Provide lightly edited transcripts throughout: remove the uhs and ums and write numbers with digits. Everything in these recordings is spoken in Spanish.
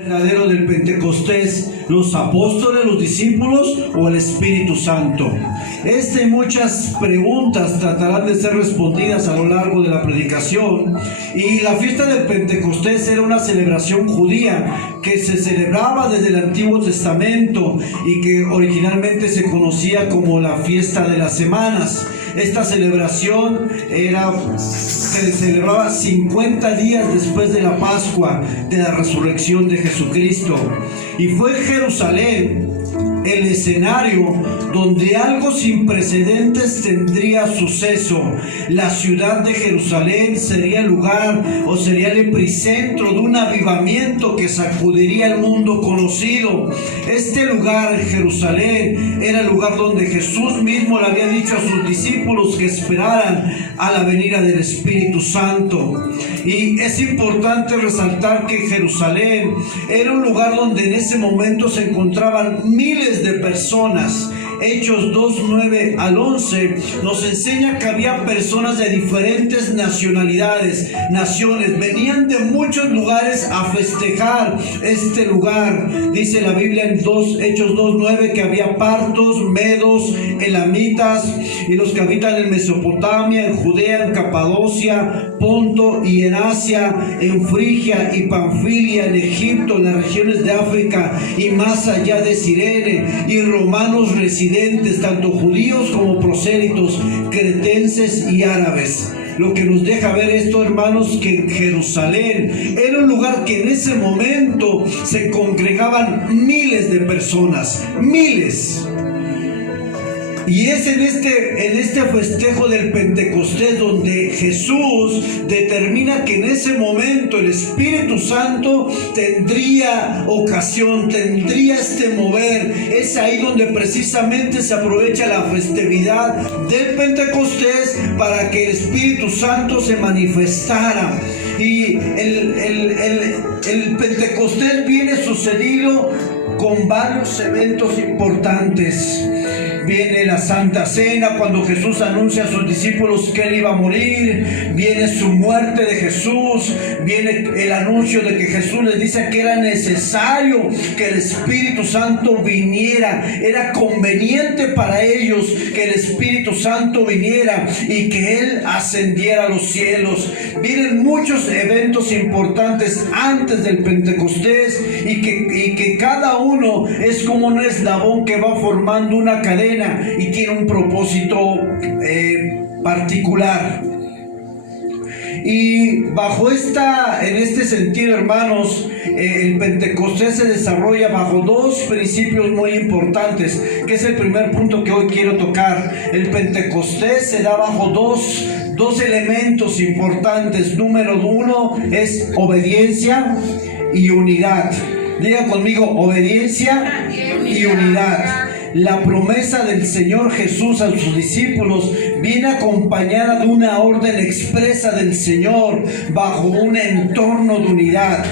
verdadero del Pentecostés, los apóstoles, los discípulos o el Espíritu Santo? Y muchas preguntas tratarán de ser respondidas a lo largo de la predicación. Y la fiesta del Pentecostés era una celebración judía que se celebraba desde el Antiguo Testamento y que originalmente se conocía como la fiesta de las semanas. Esta celebración se celebraba 50 días después de la Pascua, de la resurrección de Jesucristo. Y fue Jerusalén el escenario donde algo sin precedentes tendría suceso. La ciudad de Jerusalén sería el lugar o sería el epicentro de un avivamiento que sacudiría el mundo conocido. Este lugar, Jerusalén, era el lugar donde Jesús mismo le había dicho a sus discípulos que esperaran a la venida del Espíritu Santo. Y es importante resaltar que Jerusalén era un lugar donde en ese momento se encontraban miles de personas. Hechos 2:9 al 11 nos enseña que había personas de diferentes nacionalidades, naciones, venían de muchos lugares a festejar este lugar. Dice la Biblia en Hechos 2:9 que había partos, medos, elamitas y los que habitan en Mesopotamia, en Judea, en Capadocia, Ponto y en Asia, en Frigia y Panfilia, en Egipto, en las regiones de África y más allá de Cirene, y romanos residentes, tanto judíos como prosélitos, cretenses y árabes. Lo que nos deja ver esto, hermanos, que en Jerusalén era un lugar que en ese momento se congregaban miles de personas, miles. Y es en este festejo del Pentecostés donde Jesús determina que en ese momento el Espíritu Santo tendría ocasión, tendría este mover. Es ahí donde precisamente se aprovecha la festividad del Pentecostés para que el Espíritu Santo se manifestara. Y el Pentecostés viene sucedido con varios eventos importantes. Viene la Santa Cena, cuando Jesús anuncia a sus discípulos que Él iba a morir. Viene su muerte de Jesús. Viene el anuncio de que Jesús les dice que era necesario que el Espíritu Santo viniera. Era conveniente para ellos que el Espíritu Santo viniera y que Él ascendiera a los cielos. Vienen muchos eventos importantes antes del Pentecostés y que cada uno es como un eslabón que va formando una cadena y tiene un propósito particular. Y en este sentido, hermanos, el Pentecostés se desarrolla bajo dos principios muy importantes, que es el primer punto que hoy quiero tocar. El Pentecostés se da bajo dos elementos importantes. Número uno es obediencia y unidad. Diga conmigo, obediencia y unidad. La promesa del Señor Jesús a sus discípulos viene acompañada de una orden expresa del Señor bajo un entorno de unidad.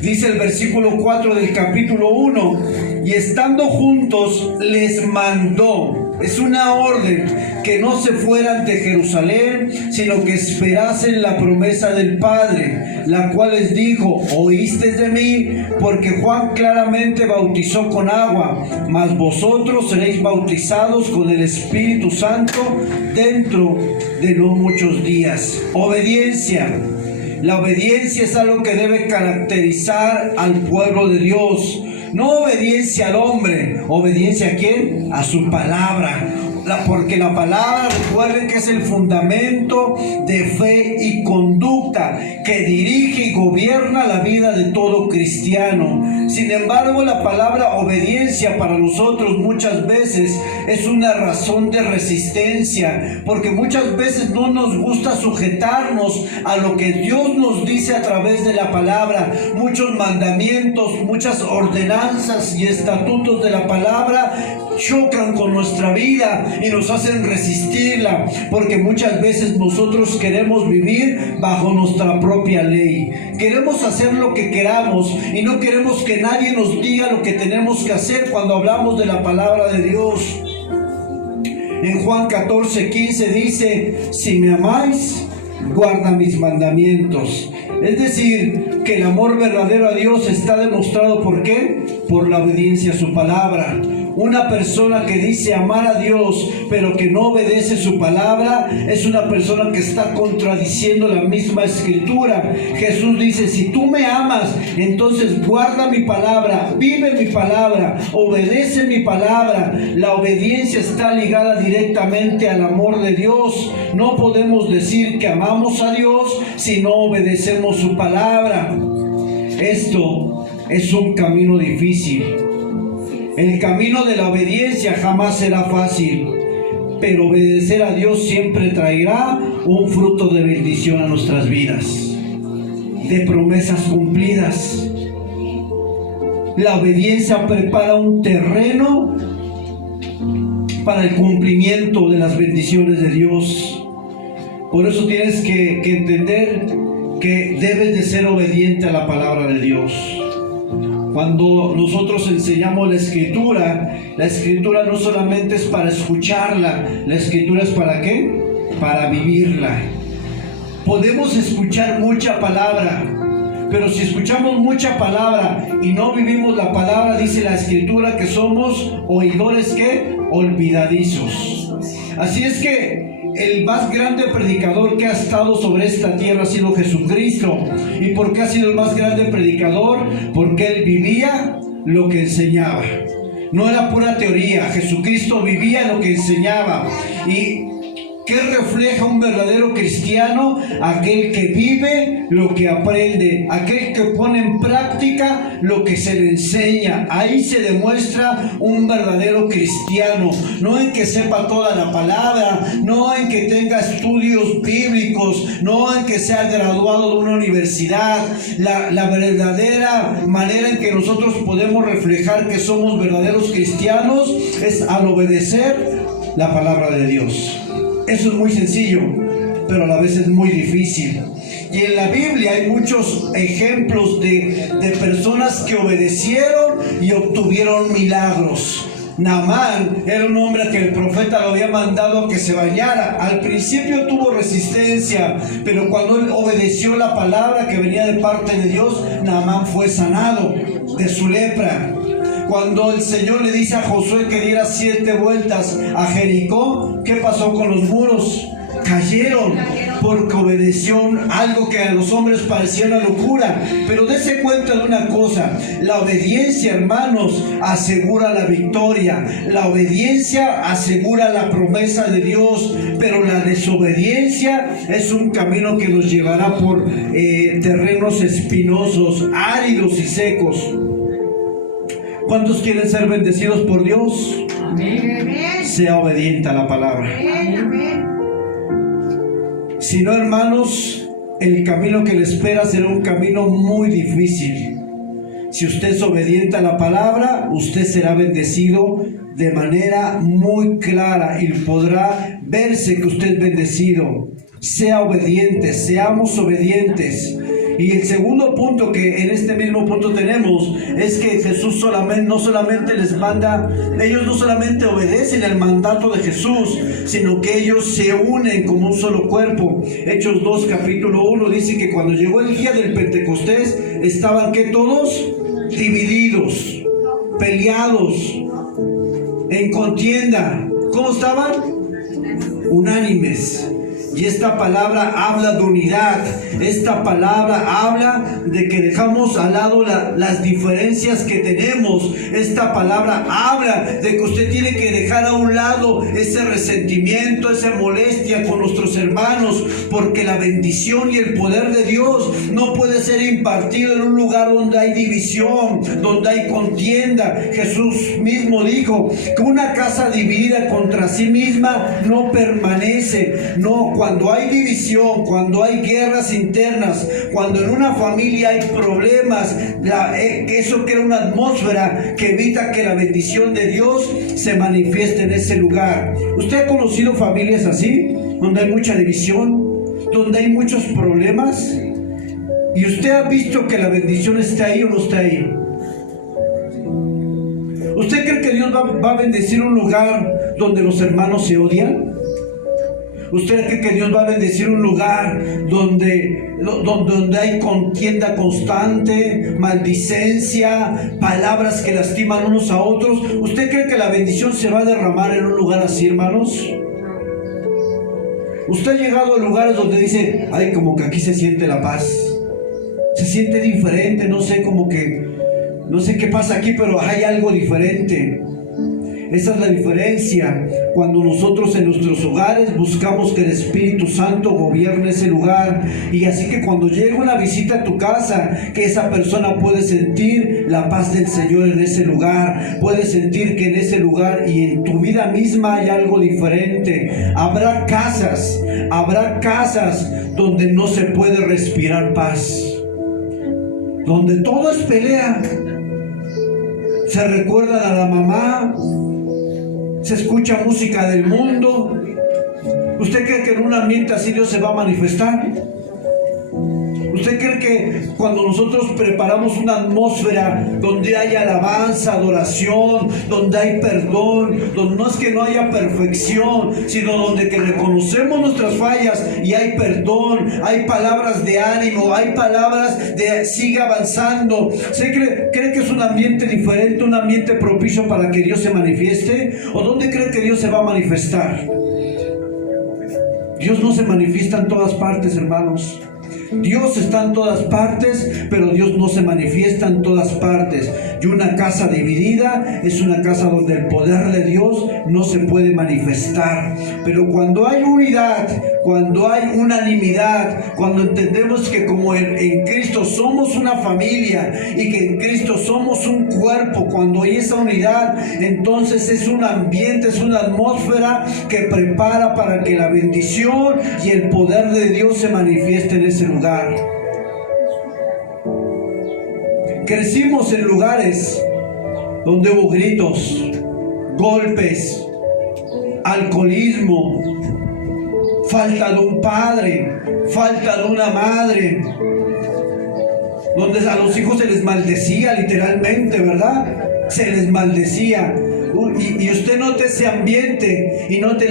Dice el versículo 4 del capítulo 1, y estando juntos les mandó. Es una orden que no se fueran de Jerusalén, sino que esperasen la promesa del Padre, la cual les dijo: oísteis de mí, porque Juan claramente bautizó con agua, mas vosotros seréis bautizados con el Espíritu Santo dentro de no muchos días. Obediencia. La obediencia es algo que debe caracterizar al pueblo de Dios. No obediencia al hombre, obediencia ¿a quién? A su palabra. Porque la palabra, recuerden que es el fundamento de fe y conducta que dirige y gobierna la vida de todo cristiano. Sin embargo, la palabra obediencia para nosotros muchas veces es una razón de resistencia, porque muchas veces no nos gusta sujetarnos a lo que Dios nos dice a través de la palabra. Muchos mandamientos, muchas ordenanzas y estatutos de la palabra chocan con nuestra vida y nos hacen resistirla, porque muchas veces nosotros queremos vivir bajo nuestra propia ley. Queremos hacer lo que queramos y no queremos que nadie nos diga lo que tenemos que hacer cuando hablamos de la palabra de Dios. En Juan 14:15 dice: si me amáis, guarda mis mandamientos. Es decir, que el amor verdadero a Dios está demostrado ¿por qué? Por la obediencia a su palabra. Una persona que dice amar a Dios, pero que no obedece su palabra, es una persona que está contradiciendo la misma escritura. Jesús dice, si tú me amas, entonces guarda mi palabra, vive mi palabra, obedece mi palabra. La obediencia está ligada directamente al amor de Dios. No podemos decir que amamos a Dios si no obedecemos su palabra. Esto es un camino difícil. El camino de la obediencia jamás será fácil, pero obedecer a Dios siempre traerá un fruto de bendición a nuestras vidas, de promesas cumplidas. La obediencia prepara un terreno para el cumplimiento de las bendiciones de Dios. Por eso tienes que entender que debes de ser obediente a la palabra de Dios. Cuando nosotros enseñamos la escritura no solamente es para escucharla, la escritura es ¿para qué? Para vivirla. Podemos escuchar mucha palabra, pero si escuchamos mucha palabra y no vivimos la palabra, dice la escritura que somos oidores ¿qué? Olvidadizos. Así es que el más grande predicador que ha estado sobre esta tierra ha sido Jesucristo. ¿Y por qué ha sido el más grande predicador? Porque Él vivía lo que enseñaba. No era pura teoría. Jesucristo vivía lo que enseñaba. ¿Y qué refleja un verdadero cristiano? Aquel que vive lo que aprende, aquel que pone en práctica lo que se le enseña. Ahí se demuestra un verdadero cristiano, no en que sepa toda la palabra, no en que tenga estudios bíblicos, no en que sea graduado de una universidad. La verdadera manera en que nosotros podemos reflejar que somos verdaderos cristianos es al obedecer la palabra de Dios. Eso es muy sencillo, pero a la vez es muy difícil. Y en la Biblia hay muchos ejemplos de personas que obedecieron y obtuvieron milagros. Naamán era un hombre que el profeta lo había mandado que se bañara. Al principio tuvo resistencia, pero cuando él obedeció la palabra que venía de parte de Dios, Naamán fue sanado de su lepra. Cuando el Señor le dice a Josué que diera 7 vueltas a Jericó, ¿qué pasó con los muros? Cayeron porque obedeció algo que a los hombres parecía una locura. Pero dése cuenta de una cosa: la obediencia, hermanos, asegura la victoria. La obediencia asegura la promesa de Dios, pero la desobediencia es un camino que nos llevará por terrenos espinosos, áridos y secos. ¿Cuántos quieren ser bendecidos por Dios? Amén. Sea obediente a la palabra. Amén. Si no, hermanos, el camino que le espera será un camino muy difícil. Si usted es obediente a la palabra, usted será bendecido de manera muy clara y podrá verse que usted es bendecido. Sea obediente, seamos obedientes. Y el segundo punto que en este mismo punto tenemos es que Jesús no solamente les manda, ellos no solamente obedecen el mandato de Jesús, sino que ellos se unen como un solo cuerpo. Hechos 2, capítulo 1 dice que cuando llegó el día del Pentecostés, estaban que todos divididos, peleados, en contienda. ¿Cómo estaban? Unánimes. Y esta palabra habla de unidad. Esta palabra habla de que dejamos al lado las diferencias que tenemos. Esta palabra habla de que usted tiene que dejar a un lado ese resentimiento, esa molestia con nuestros hermanos, porque la bendición y el poder de Dios no puede ser impartido en un lugar donde hay división, donde hay contienda. Jesús mismo dijo que una casa dividida contra sí misma no permanece. No, cuando hay división, cuando hay guerras internas, cuando en una familia hay problemas, eso crea una atmósfera que evita que la bendición de Dios se manifieste en ese lugar. ¿Usted ha conocido familias así? Donde hay mucha división, donde hay muchos problemas. ¿Y usted ha visto que la bendición está ahí o no está ahí? ¿Usted cree que Dios va a bendecir un lugar donde los hermanos se odian? ¿Usted cree que Dios va a bendecir un lugar donde hay contienda constante, maldicencia, palabras que lastiman unos a otros? ¿Usted cree que la bendición se va a derramar en un lugar así, hermanos? Usted ha llegado a lugares donde dice, ay, como que aquí se siente la paz, se siente diferente, no sé qué pasa aquí, pero hay algo diferente. Esa es la diferencia cuando nosotros en nuestros hogares buscamos que el Espíritu Santo gobierne ese lugar. Y así que cuando llega una visita a tu casa, que esa persona puede sentir la paz del Señor en ese lugar, puede sentir que en ese lugar y en tu vida misma hay algo diferente. Habrá casas donde no se puede respirar paz, donde todo es pelea. Se recuerdan a la mamá, se escucha música del mundo. ¿Usted cree que en un ambiente así Dios se va a manifestar? ¿Usted cree que cuando nosotros preparamos una atmósfera donde hay alabanza, adoración, donde hay perdón, donde no es que no haya perfección, sino donde que reconocemos nuestras fallas y hay perdón, hay palabras de ánimo, hay palabras de siga avanzando? ¿Usted cree que es un ambiente diferente, un ambiente propicio para que Dios se manifieste? ¿O dónde cree que Dios se va a manifestar? Dios no se manifiesta en todas partes, hermanos. Dios está en todas partes, pero Dios no se manifiesta en todas partes. Y una casa dividida es una casa donde el poder de Dios no se puede manifestar. Pero cuando hay unidad, cuando hay unanimidad, cuando entendemos que como en Cristo somos una familia y que en Cristo somos un cuerpo, cuando hay esa unidad, entonces es un ambiente, es una atmósfera que prepara para que la bendición y el poder de Dios se manifieste en ese lugar. Crecimos en lugares donde hubo gritos, golpes, alcoholismo, falta de un padre, falta de una madre, donde a los hijos se les maldecía literalmente, ¿verdad? Se les maldecía. Y usted note ese ambiente, y note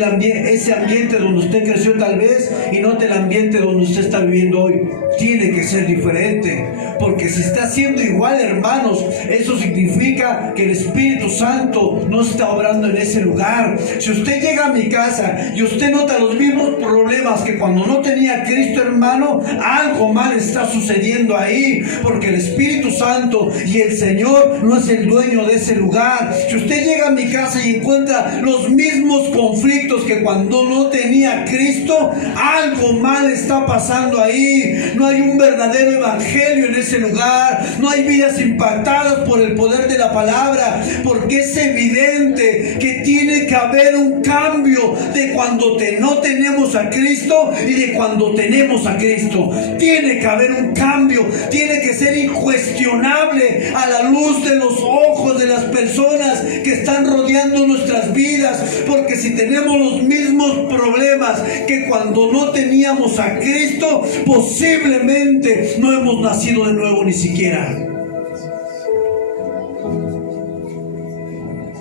ese ambiente donde usted creció tal vez, y note el ambiente donde usted está viviendo hoy. Tiene que ser diferente, porque si está siendo igual, hermanos, eso significa que el Espíritu Santo no está obrando en ese lugar. Si usted llega a mi casa y usted nota los mismos problemas que cuando no tenía a Cristo, hermano, algo mal está sucediendo ahí, porque el Espíritu Santo y el Señor no es el dueño de ese lugar. Si usted llega a mi casa y encuentra los mismos conflictos que cuando no tenía a Cristo, algo mal está pasando ahí. No hay un verdadero evangelio en ese lugar, no hay vidas impactadas por el poder de la palabra, porque es evidente que tiene que haber un cambio de cuando no tenemos a Cristo y de cuando tenemos a Cristo. Tiene que haber un cambio, tiene que ser incuestionable a la luz de los ojos de las personas que están rodeando nuestras vidas, porque si tenemos los mismos problemas que cuando no teníamos a Cristo, posiblemente no hemos nacido de nuevo ni siquiera.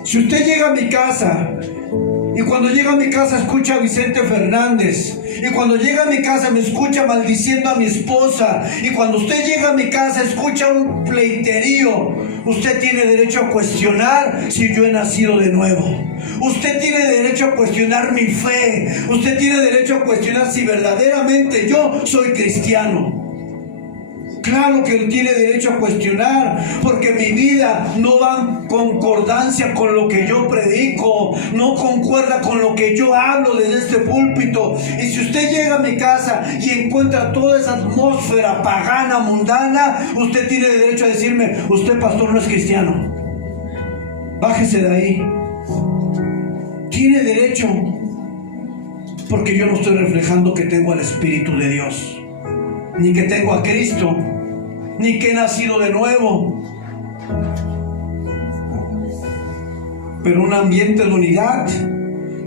Si usted llega a mi casa y cuando llega a mi casa escucha a Vicente Fernández, y cuando llega a mi casa me escucha maldiciendo a mi esposa, y cuando usted llega a mi casa escucha un pleiterío, usted tiene derecho a cuestionar si yo he nacido de nuevo. Usted tiene derecho a cuestionar mi fe. Usted tiene derecho a cuestionar si verdaderamente yo soy cristiano. Claro que él tiene derecho a cuestionar, porque mi vida no va en concordancia con lo que yo predico, no concuerda con lo que yo hablo desde este púlpito. Y si usted llega a mi casa y encuentra toda esa atmósfera pagana, mundana, usted tiene derecho a decirme: usted, pastor, no es cristiano, bájese de ahí. Tiene derecho, porque yo no estoy reflejando que tengo al Espíritu de Dios, ni que tengo a Cristo, ni que he nacido de nuevo. Pero un ambiente de unidad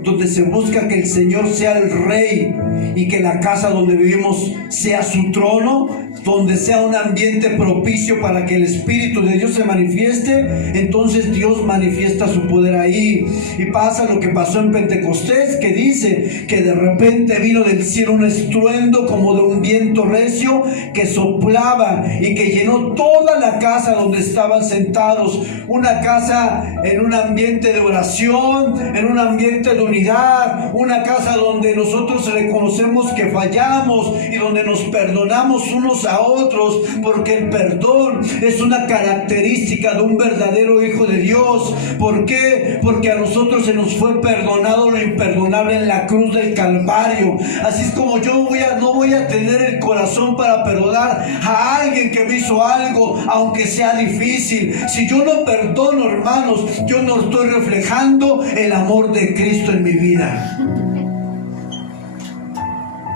donde se busca que el Señor sea el Rey y que la casa donde vivimos sea su trono, donde sea un ambiente propicio para que el Espíritu de Dios se manifieste, entonces Dios manifiesta su poder ahí. Y pasa lo que pasó en Pentecostés, que dice que de repente vino del cielo un estruendo como de un viento recio que soplaba y que llenó toda la casa donde estaban sentados. Una casa en un ambiente de oración, en un ambiente de unidad, una casa donde nosotros reconocemos que fallamos y donde nos perdonamos unos a otros, porque el perdón es una característica de un verdadero hijo de Dios. ¿Por qué? Porque a nosotros se nos fue perdonado lo imperdonable en la cruz del Calvario. Así es como yo no voy a tener el corazón para perdonar a alguien que me hizo algo, aunque sea difícil. Si yo no perdono, hermanos, yo no estoy reflejando el amor de Cristo en mi vida.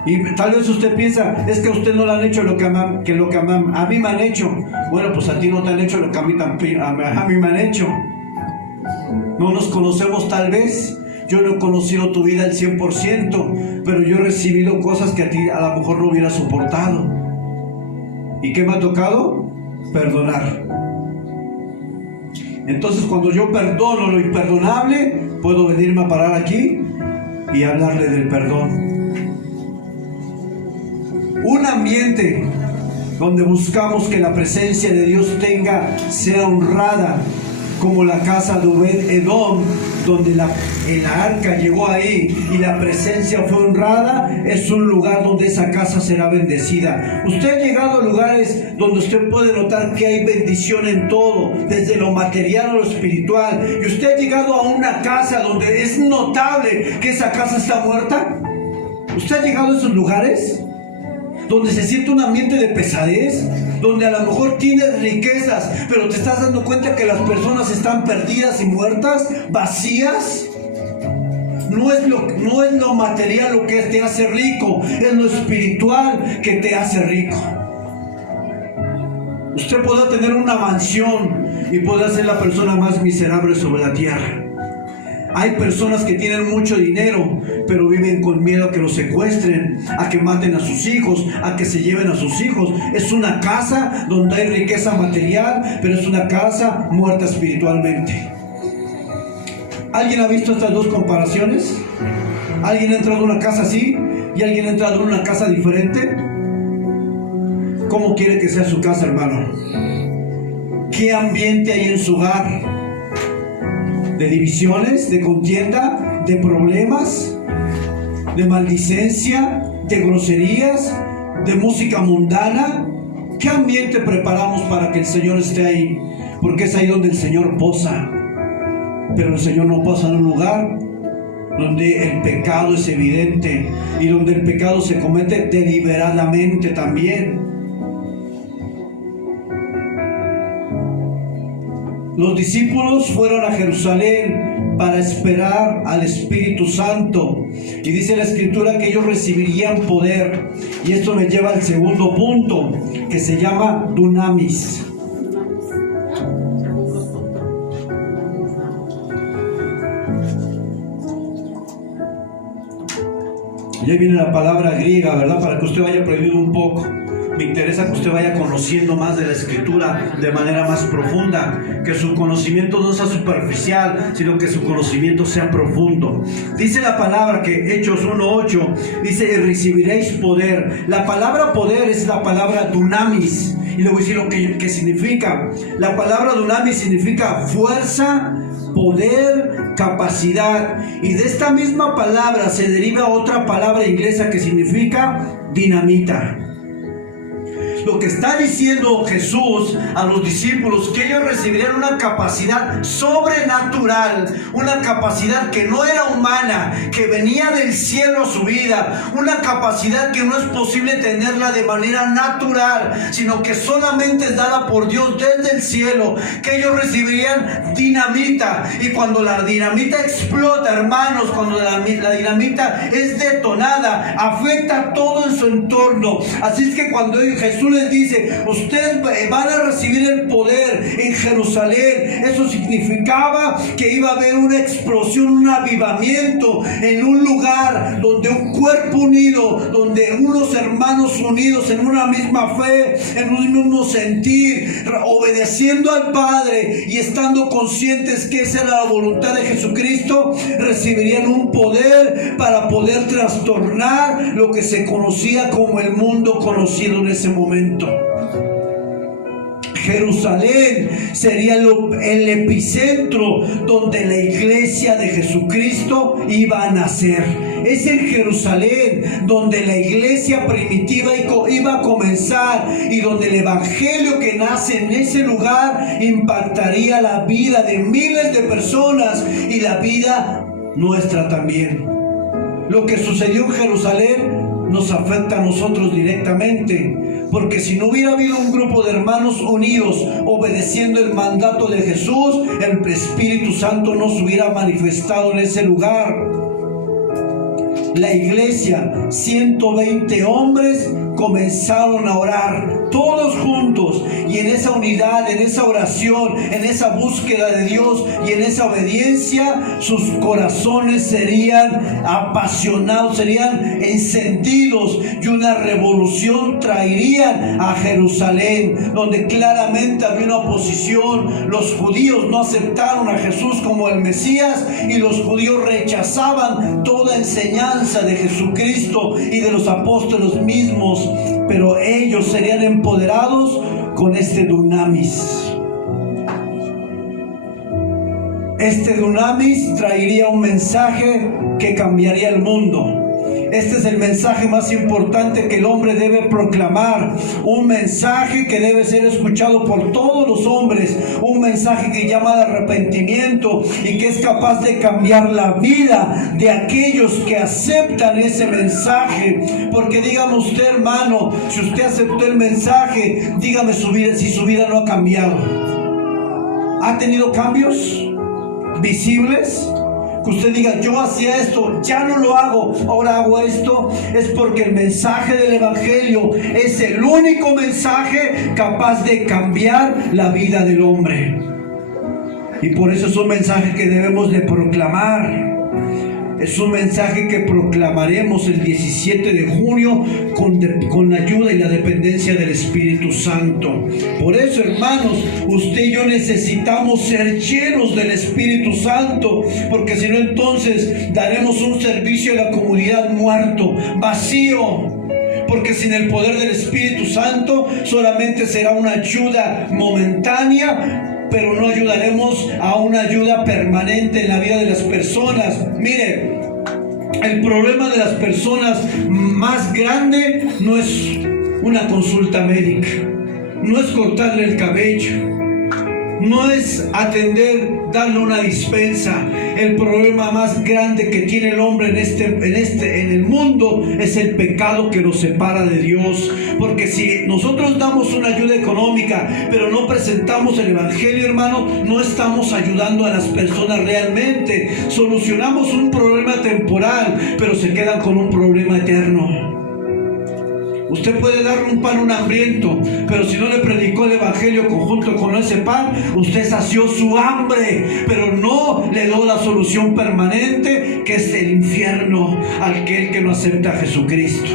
Y tal vez usted piensa, es que a usted no le han hecho lo que a mí me han hecho. Bueno, pues a ti no te han hecho lo que a mí me han hecho. No nos conocemos tal vez. Yo no he conocido tu vida al 100%, pero yo he recibido cosas que a ti a lo mejor no hubieras soportado. ¿Y qué me ha tocado? Perdonar. Entonces, cuando yo perdono lo imperdonable, puedo venirme a parar aquí y hablarle del perdón. Un ambiente donde buscamos que la presencia de Dios sea honrada, como la casa de Obed-Edom, donde el arca llegó ahí y la presencia fue honrada, es un lugar donde esa casa será bendecida. Usted ha llegado a lugares donde usted puede notar que hay bendición en todo, desde lo material a lo espiritual, y usted ha llegado a una casa donde es notable que esa casa está muerta. ¿Usted ha llegado a esos lugares donde se siente un ambiente de pesadez, donde a lo mejor tienes riquezas, pero te estás dando cuenta que las personas están perdidas y muertas, vacías? No es lo material lo que te hace rico, es lo espiritual que te hace rico. Usted podrá tener una mansión y podrá ser la persona más miserable sobre la tierra. Hay personas que tienen mucho dinero, pero viven con miedo a que los secuestren, a que maten a sus hijos, a que se lleven a sus hijos. Es una casa donde hay riqueza material, pero es una casa muerta espiritualmente. ¿Alguien ha visto estas dos comparaciones? ¿Alguien ha entrado a una casa así y alguien ha entrado en una casa diferente? ¿Cómo quiere que sea su casa, hermano? ¿Qué ambiente hay en su hogar? ¿De divisiones, de contienda, de problemas, de maldicencia, de groserías, de música mundana? ¿Qué ambiente preparamos para que el Señor esté ahí? Porque es ahí donde el Señor posa. Pero el Señor no posa en un lugar donde el pecado es evidente y donde el pecado se comete deliberadamente también. Los discípulos fueron a Jerusalén para esperar al Espíritu Santo. Y dice la Escritura que ellos recibirían poder. Y esto me lleva al segundo punto, que se llama dunamis. Y ahí viene la palabra griega, ¿verdad? Para que usted vaya aprendiendo un poco. Me interesa que usted vaya conociendo más de la Escritura de manera más profunda, que su conocimiento no sea superficial, sino que su conocimiento sea profundo. Dice la palabra que Hechos 1:8 dice: y recibiréis poder. La palabra poder es la palabra dunamis, y le voy a decir lo que significa. La palabra dunamis significa fuerza, poder, capacidad, y de esta misma palabra se deriva otra palabra inglesa que significa dinamita. Lo que está diciendo Jesús a los discípulos, que ellos recibirían una capacidad sobrenatural, una capacidad que no era humana, que venía del cielo a su vida, una capacidad que no es posible tenerla de manera natural, sino que solamente es dada por Dios desde el cielo, que ellos recibirían dinamita. Y cuando la dinamita explota, hermanos, cuando la dinamita es detonada, afecta todo en su entorno. Así es que cuando Jesús les dice, ustedes van a recibir el poder en Jerusalén. Eso significaba que iba a haber una explosión, un avivamiento en un lugar donde un cuerpo unido, donde unos hermanos unidos en una misma fe, en un mismo sentir, obedeciendo al Padre y estando conscientes que esa era la voluntad de Jesucristo, recibirían un poder para poder trastornar lo que se conocía como el mundo conocido en ese momento. Jerusalén sería el epicentro donde la iglesia de Jesucristo iba a nacer. Es en Jerusalén donde la iglesia primitiva iba a comenzar y donde el evangelio que nace en ese lugar impactaría la vida de miles de personas y la vida nuestra también. Lo que sucedió en Jerusalén nos afecta a nosotros directamente, porque si no hubiera habido un grupo de hermanos unidos obedeciendo el mandato de Jesús, el Espíritu Santo no se hubiera manifestado en ese lugar. La iglesia, 120 hombres, comenzaron a orar todos juntos, y en esa unidad, en esa oración, en esa búsqueda de Dios y en esa obediencia, sus corazones serían apasionados, serían encendidos, y una revolución traerían a Jerusalén, donde claramente había una oposición. Los judíos no aceptaron a Jesús como el Mesías, y los judíos rechazaban toda enseñanza de Jesucristo y de los apóstoles mismos, pero ellos serían empoderados con este dunamis. Este dunamis traería un mensaje que cambiaría el mundo. Este es el mensaje más importante que el hombre debe proclamar, un mensaje que debe ser escuchado por todos los hombres, un mensaje que llama al arrepentimiento y que es capaz de cambiar la vida de aquellos que aceptan ese mensaje. Porque dígame usted, hermano, si usted aceptó el mensaje, dígame si su vida no ha cambiado. ¿Ha tenido cambios visibles? Que usted diga, yo hacía esto, ya no lo hago, ahora hago esto. Es porque el mensaje del evangelio es el único mensaje capaz de cambiar la vida del hombre, y por eso es un mensaje que debemos de proclamar. Es un mensaje que proclamaremos el 17 de junio con la ayuda y la dependencia del Espíritu Santo. Por eso, hermanos, usted y yo necesitamos ser llenos del Espíritu Santo, porque si no, entonces daremos un servicio a la comunidad muerto, vacío. Porque sin el poder del Espíritu Santo solamente será una ayuda momentánea, pero no ayudaremos a una ayuda permanente en la vida de las personas. Mire, el problema de las personas más grande no es una consulta médica, no es cortarle el cabello, no es atender, darle una dispensa. El problema más grande que tiene el hombre en el mundo es el pecado que nos separa de Dios. Porque si nosotros damos una ayuda económica, pero no presentamos el evangelio, hermano, no estamos ayudando a las personas realmente. Solucionamos un problema temporal, pero se quedan con un problema eterno. Usted puede darle un pan a un hambriento, pero si no le predicó el evangelio conjunto con ese pan, usted sació su hambre, pero no le dio la solución permanente, que es el infierno, a aquel que no acepta a Jesucristo.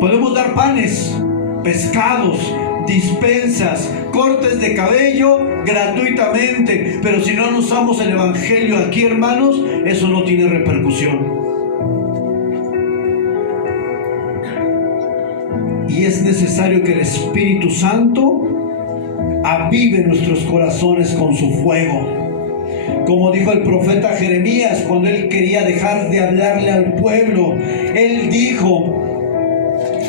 Podemos dar panes, pescados, dispensas, cortes de cabello gratuitamente, pero si no usamos el evangelio aquí, hermanos, eso no tiene repercusión. Y es necesario que el Espíritu Santo avive nuestros corazones con su fuego. Como dijo el profeta Jeremías cuando él quería dejar de hablarle al pueblo, él dijo: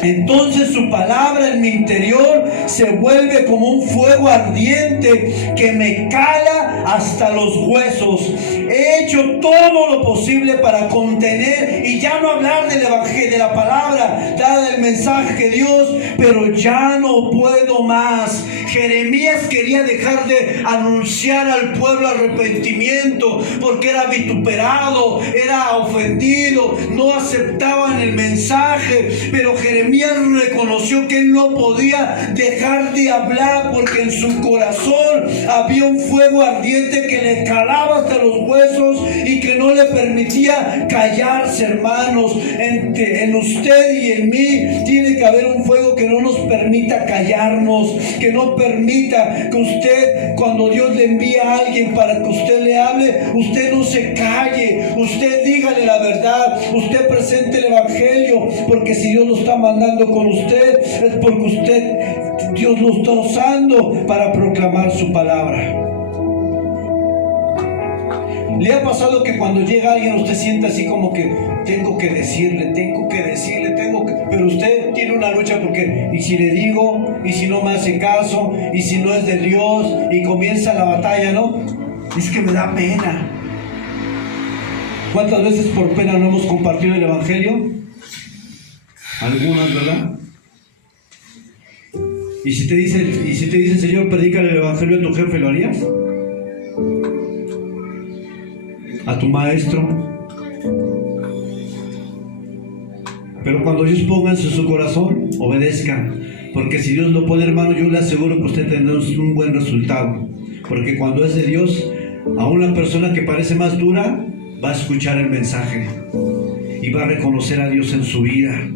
entonces su palabra en mi interior se vuelve como un fuego ardiente que me cala hasta los huesos. He hecho todo lo posible para contener y ya no hablar del evangelio, de la palabra, del mensaje de Dios, pero ya no puedo más. Jeremías quería dejar de anunciar al pueblo arrepentimiento porque era vituperado, era ofendido, no aceptaban el mensaje. Pero Jeremías reconoció que él no podía dejar de hablar porque en su corazón había un fuego ardiente que le calaba hasta los huesos y que no le permitía callarse, hermanos. En usted y en mí tiene que haber un fuego que no nos permita callarnos, que no permita que usted, cuando Dios le envía a alguien para que usted le hable, usted no se calle, usted dígale la verdad, usted presente el evangelio, porque si Dios lo está mandando con usted, es porque Dios lo está usando para proclamar su palabra. ¿Le ha pasado que cuando llega alguien usted siente así como que tengo que decirle, pero usted tiene una lucha porque y si le digo, y si no me hace caso, y si no es de Dios, y comienza la batalla, ¿no? Es que me da pena. ¿Cuántas veces por pena no hemos compartido el evangelio? Algunas, ¿verdad? Y si te dice Señor, predícale el evangelio a tu jefe, ¿lo harías? A tu maestro. Pero cuando Dios ponga en su corazón, obedezca, porque si Dios lo pone, hermano, yo le aseguro que usted tendrá un buen resultado, porque cuando es de Dios, a una persona que parece más dura va a escuchar el mensaje y va a reconocer a Dios en su vida.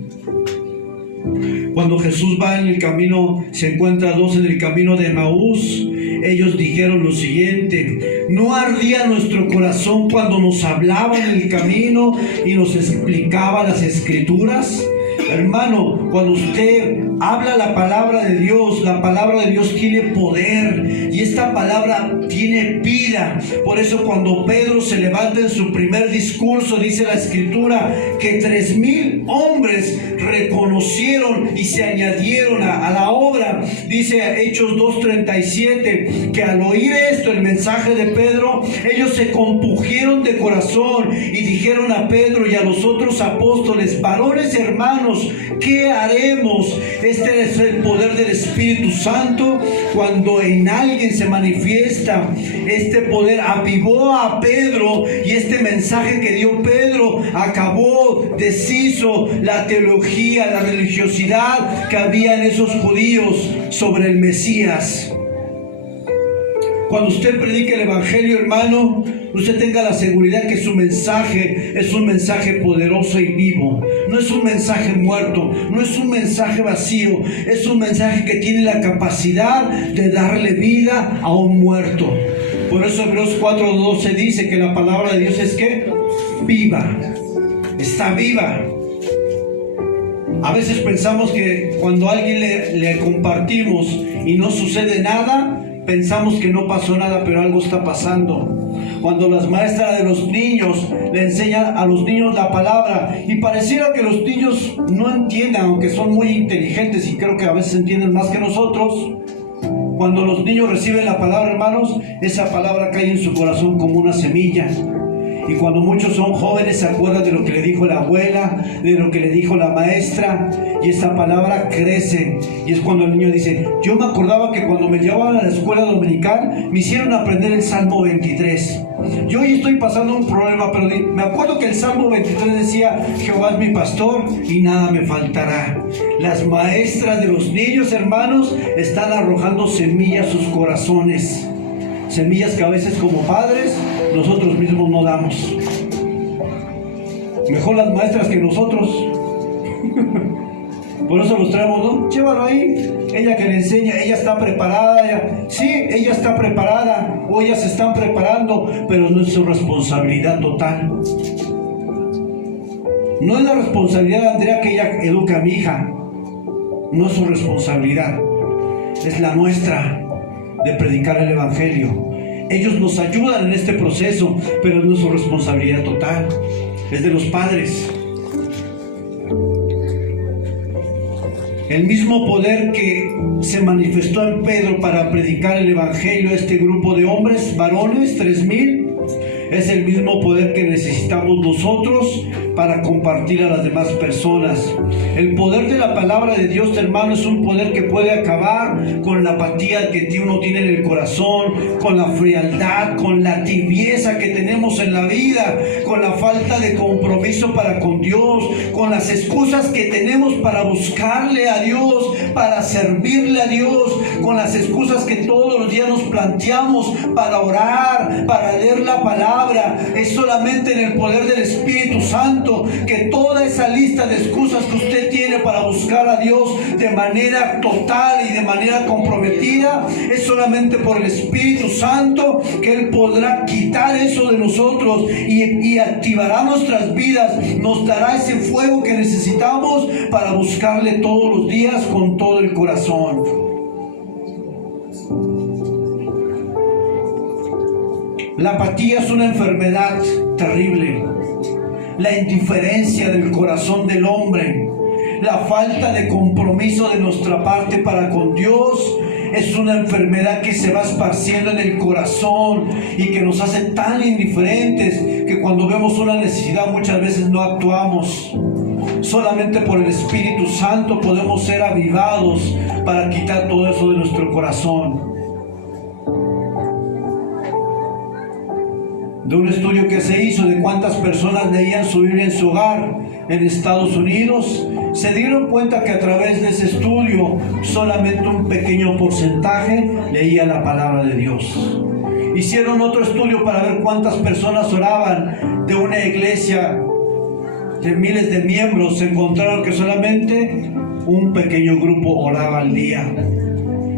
Cuando Jesús va en el camino, se encuentra a dos en el camino de Emaús. Ellos dijeron lo siguiente: ¿no ardía nuestro corazón cuando nos hablaba en el camino y nos explicaba las escrituras? Hermano, cuando usted habla la palabra de Dios tiene poder y esta palabra tiene vida. Por eso cuando Pedro se levanta en su primer discurso, dice la escritura que 3,000 hombres reconocieron y se añadieron a la obra. Dice Hechos 2:37 que al oír esto, el mensaje de Pedro, ellos se compungieron de corazón y dijeron a Pedro y a los otros apóstoles: varones hermanos, ¿qué haremos? Este es el poder del Espíritu Santo. Cuando en alguien se manifiesta este poder, avivó a Pedro, y este mensaje que dio Pedro acabó, deshizo la teología, la religiosidad que había en esos judíos sobre el Mesías. Cuando usted predique el evangelio, hermano, usted tenga la seguridad que su mensaje es un mensaje poderoso y vivo. No es un mensaje muerto, no es un mensaje vacío, es un mensaje que tiene la capacidad de darle vida a un muerto. Por eso Hebreos 4:12 dice que la palabra de Dios es que viva, está viva. A veces pensamos que cuando a alguien le compartimos y no sucede nada, pensamos que no pasó nada, pero algo está pasando. Cuando las maestras de los niños le enseñan a los niños la palabra y pareciera que los niños no entiendan, aunque son muy inteligentes y creo que a veces entienden más que nosotros, cuando los niños reciben la palabra, hermanos, esa palabra cae en su corazón como una semilla. Y cuando muchos son jóvenes se acuerdan de lo que le dijo la abuela, de lo que le dijo la maestra, y esa palabra crece. Y es cuando el niño dice: yo me acordaba que cuando me llevaban a la escuela dominical me hicieron aprender el Salmo 23. Yo hoy estoy pasando un problema, pero me acuerdo que el Salmo 23 decía: Jehová es mi pastor y nada me faltará. Las maestras de los niños, hermanos, están arrojando semillas a sus corazones. Semillas que a veces como padres nosotros mismos no damos. Mejor las maestras que nosotros. Por eso los traemos, ¿no? Llévalo ahí. Ella que le enseña, ella está preparada. Sí, ella está preparada o ellas se están preparando, pero no es su responsabilidad total. No es la responsabilidad de Andrea que ella eduque a mi hija. No es su responsabilidad. Es la nuestra de predicar el evangelio. Ellos nos ayudan en este proceso, pero no es su responsabilidad total. Es de los padres. El mismo poder que se manifestó en Pedro para predicar el evangelio a este grupo de hombres, varones, 3,000, es el mismo poder que necesitamos nosotros para compartir a las demás personas. El poder de la palabra de Dios, hermano, es un poder que puede acabar con la apatía que uno tiene en el corazón, con la frialdad, con la tibieza que tenemos en la vida, con la falta de compromiso para con Dios, con las excusas que tenemos para buscarle a Dios, para servirle a Dios, con las excusas que todos los días nos planteamos para orar, para leer la palabra. Es solamente en el poder del Espíritu Santo que toda esa lista de excusas que usted tiene para buscar a Dios de manera total y de manera comprometida, es solamente por el Espíritu Santo que Él podrá quitar eso de nosotros y activará nuestras vidas, nos dará ese fuego que necesitamos para buscarle todos los días con todo el corazón. La apatía es una enfermedad terrible. La indiferencia del corazón del hombre, la falta de compromiso de nuestra parte para con Dios, es una enfermedad que se va esparciendo en el corazón y que nos hace tan indiferentes que cuando vemos una necesidad muchas veces no actuamos. Solamente por el Espíritu Santo podemos ser avivados para quitar todo eso de nuestro corazón. De un estudio que se hizo de cuántas personas leían su Biblia en su hogar en Estados Unidos, se dieron cuenta que a través de ese estudio solamente un pequeño porcentaje leía la palabra de Dios. Hicieron otro estudio para ver cuántas personas oraban de una iglesia de miles de miembros. Se encontraron que solamente un pequeño grupo oraba al día.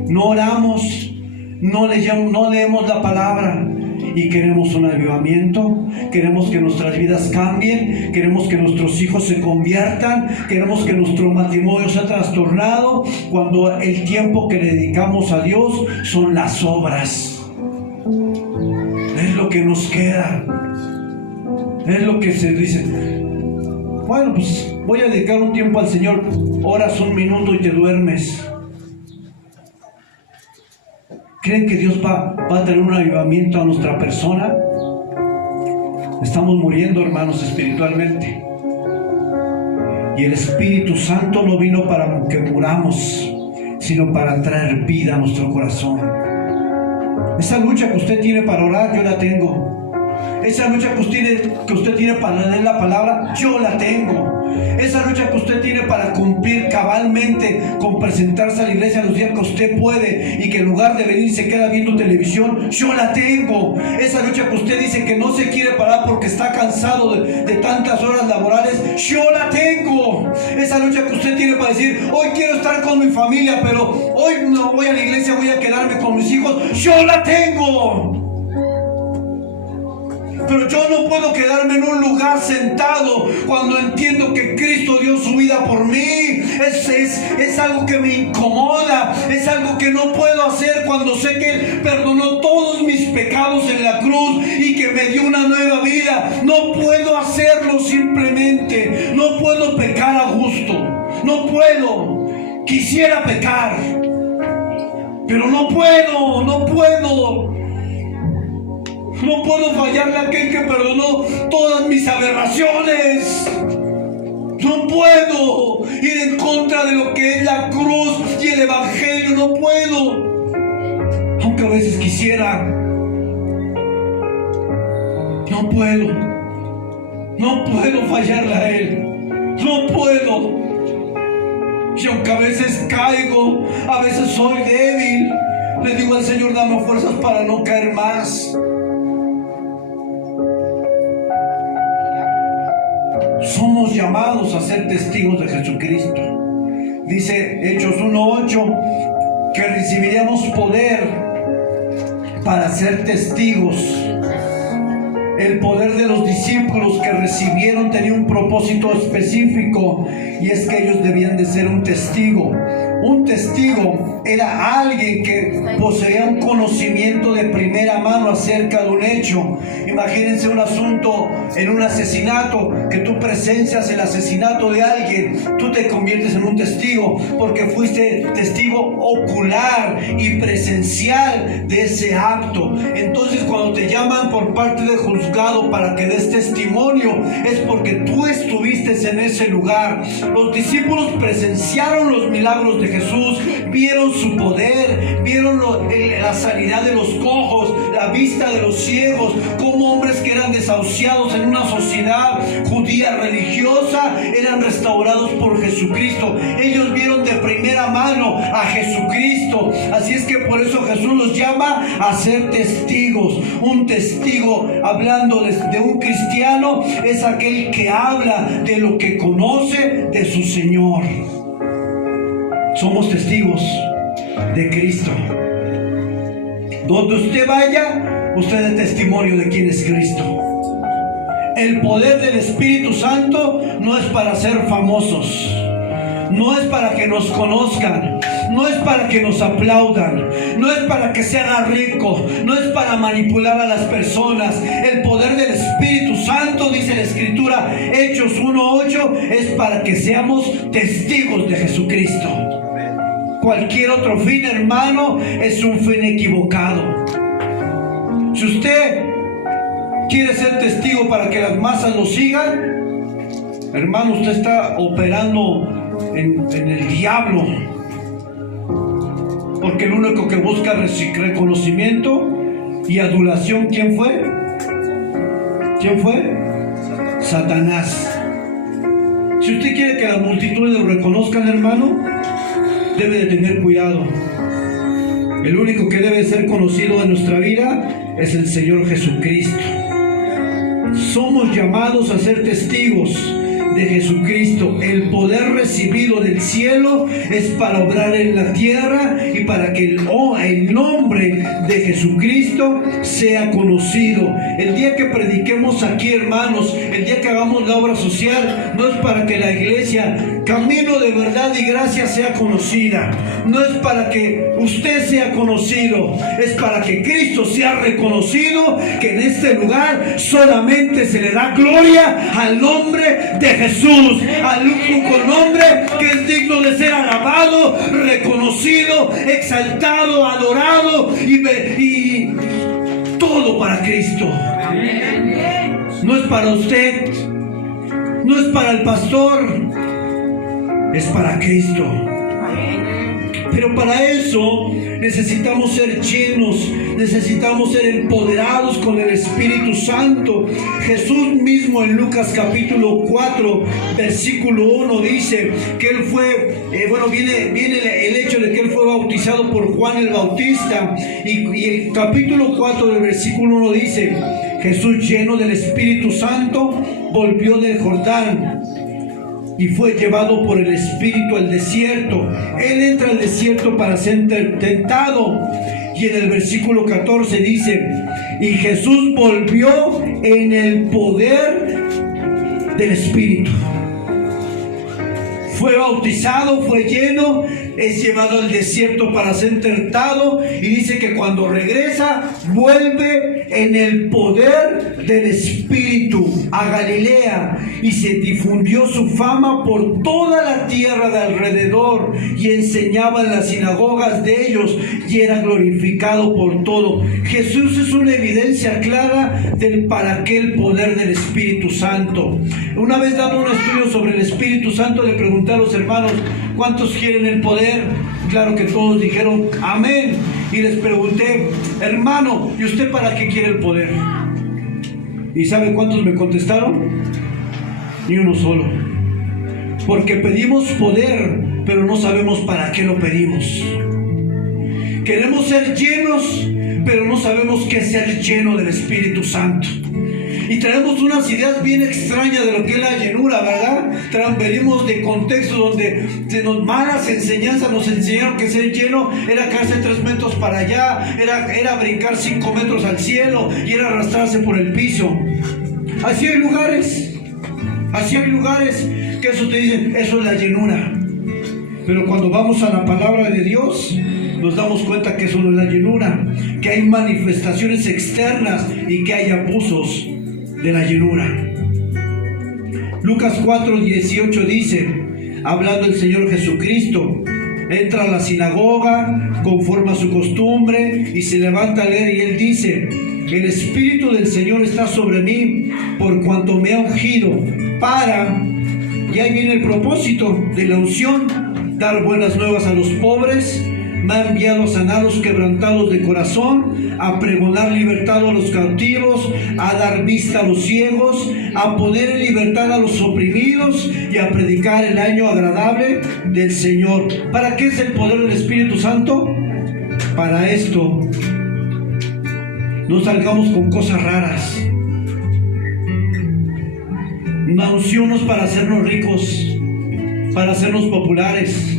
No oramos, no leemos la palabra. Y queremos un avivamiento, queremos que nuestras vidas cambien, queremos que nuestros hijos se conviertan, queremos que nuestro matrimonio sea trastornado, cuando el tiempo que le dedicamos a Dios son las obras. Es lo que nos queda, es lo que se dice. Bueno, pues voy a dedicar un tiempo al Señor, oras un minuto y te duermes. ¿Creen que Dios va a tener un avivamiento a nuestra persona? Estamos muriendo, hermanos, espiritualmente. Y el Espíritu Santo no vino para que muramos, sino para traer vida a nuestro corazón. Esa lucha que usted tiene para orar, yo la tengo. Esa lucha que usted tiene para leer la palabra, yo la tengo. Esa lucha que usted tiene para cumplir cabalmente con presentarse a la iglesia los días que usted puede y que en lugar de venir se queda viendo televisión, yo la tengo. Esa lucha que usted dice que no se quiere parar porque está cansado de tantas horas laborales, yo la tengo. Esa lucha que usted tiene para decir, hoy quiero estar con mi familia, pero hoy no voy a la iglesia, voy a quedarme con mis hijos, yo la tengo. Pero yo no puedo quedarme en un lugar sentado cuando entiendo que Cristo dio su vida por mí. Es algo que me incomoda, es algo que no puedo hacer cuando sé que Él perdonó todos mis pecados en la cruz y que me dio una nueva vida. No puedo hacerlo simplemente, no puedo pecar a gusto, no puedo. Quisiera pecar, pero no puedo. No puedo fallarle a aquel que perdonó todas mis aberraciones. No puedo ir en contra de lo que es la cruz y el evangelio. No puedo. Aunque a veces quisiera. No puedo. No puedo fallarle a Él. No puedo. Y aunque a veces caigo, a veces soy débil, le digo al Señor, dame fuerzas para no caer más. Somos llamados a ser testigos de Jesucristo. Dice Hechos 1:8 que recibiríamos poder para ser testigos. El poder de los discípulos que recibieron tenía un propósito específico, y es que ellos debían de ser un testigo. Un testigo era alguien que poseía un conocimiento de primera mano acerca de un hecho. Imagínense un asunto en un asesinato, que tú presencias el asesinato de alguien, tú te conviertes en un testigo porque fuiste testigo ocular y presencial de ese acto. Entonces, cuando te llaman por parte del juzgado para que des testimonio, es porque tú estuviste en ese lugar. Los discípulos presenciaron los milagros de Jesús, vieron su poder, vieron la sanidad de los cojos, la vista de los ciegos, como hombres que eran desahuciados en una sociedad judía religiosa eran restaurados por Jesucristo. Ellos vieron de primera mano a Jesucristo. Así es que por eso Jesús los llama a ser testigos. Un testigo, hablando de un cristiano, es aquel que habla de lo que conoce de su Señor. Somos testigos de Cristo. Donde usted vaya, usted es testimonio de quién es Cristo. El poder del Espíritu Santo no es para ser famosos, no es para que nos conozcan, no es para que nos aplaudan, no es para que se haga rico, no es para manipular a las personas. El poder del Espíritu Santo, dice la Escritura, Hechos 1:8, es para que seamos testigos de Jesucristo. Cualquier otro fin, hermano, es un fin equivocado. Si usted quiere ser testigo para que las masas lo sigan, hermano, usted está operando en el diablo. Porque el único que busca reconocimiento y adulación, ¿quién fue? ¿Quién fue? Satanás. Si usted quiere que las multitudes lo reconozcan, hermano, debe de tener cuidado. El único que debe ser conocido en nuestra vida es el Señor Jesucristo. Somos llamados a ser testigos de Jesucristo. El poder recibido del cielo es para obrar en la tierra y para que el nombre de Jesucristo sea conocido. El día que prediquemos aquí, hermanos, el día que hagamos la obra social, no es para que la iglesia Camino de Verdad y Gracia sea conocida, no es para que usted sea conocido, es para que Cristo sea reconocido, que en este lugar solamente se le da gloria al nombre de Jesús, al único nombre que es digno de ser alabado, reconocido, exaltado, adorado y todo para Cristo. No es para usted, no es para el pastor, es para Cristo. Pero para eso necesitamos ser llenos, necesitamos ser empoderados con el Espíritu Santo. Jesús mismo en Lucas capítulo 4 versículo 1 dice que él fue, viene el hecho de que él fue bautizado por Juan el Bautista, y el capítulo 4 del versículo 1 dice: Jesús, lleno del Espíritu Santo, volvió del Jordán y fue llevado por el Espíritu al desierto. Él entra al desierto para ser tentado. Y en el versículo 14 dice: y Jesús volvió en el poder del Espíritu. Fue bautizado, fue lleno, es llevado al desierto para ser tentado, y dice que cuando regresa vuelve en el poder del Espíritu a Galilea, y se difundió su fama por toda la tierra de alrededor, y enseñaba en las sinagogas de ellos y era glorificado por todo. Jesús es una evidencia clara del para qué el poder del Espíritu Santo. Una vez dando un estudio sobre el Espíritu Santo, le pregunté a los hermanos: ¿cuántos quieren el poder? Claro que todos dijeron amén. Y les pregunté: hermano, ¿y usted para qué quiere el poder? ¿Y sabe cuántos me contestaron? Ni uno solo. Porque pedimos poder, pero no sabemos para qué lo pedimos. Queremos ser llenos, pero no sabemos qué es ser lleno del Espíritu Santo. Y traemos unas ideas bien extrañas de lo que es la llenura, ¿verdad? Venimos de contextos donde malas enseñanzas nos enseñaron que ser lleno era caerse 3 metros para allá, era brincar 5 metros al cielo y era arrastrarse por el piso. Así hay lugares que eso te dicen, eso es la llenura. Pero cuando vamos a la palabra de Dios, nos damos cuenta que eso no es la llenura, que hay manifestaciones externas y que hay abusos de la llenura. Lucas 4:18 dice, hablando el Señor Jesucristo, entra a la sinagoga conforme a su costumbre y se levanta a leer, y él dice: el Espíritu del Señor está sobre mí, por cuanto me ha ungido para, y ahí viene el propósito de la unción, dar buenas nuevas a los pobres. Me ha enviado a sanar a los quebrantados de corazón, a pregonar libertad a los cautivos, a dar vista a los ciegos, a poner en libertad a los oprimidos y a predicar el año agradable del Señor. ¿Para qué es el poder del Espíritu Santo? Para esto. No salgamos con cosas raras. La unción no es para hacernos ricos, para hacernos populares.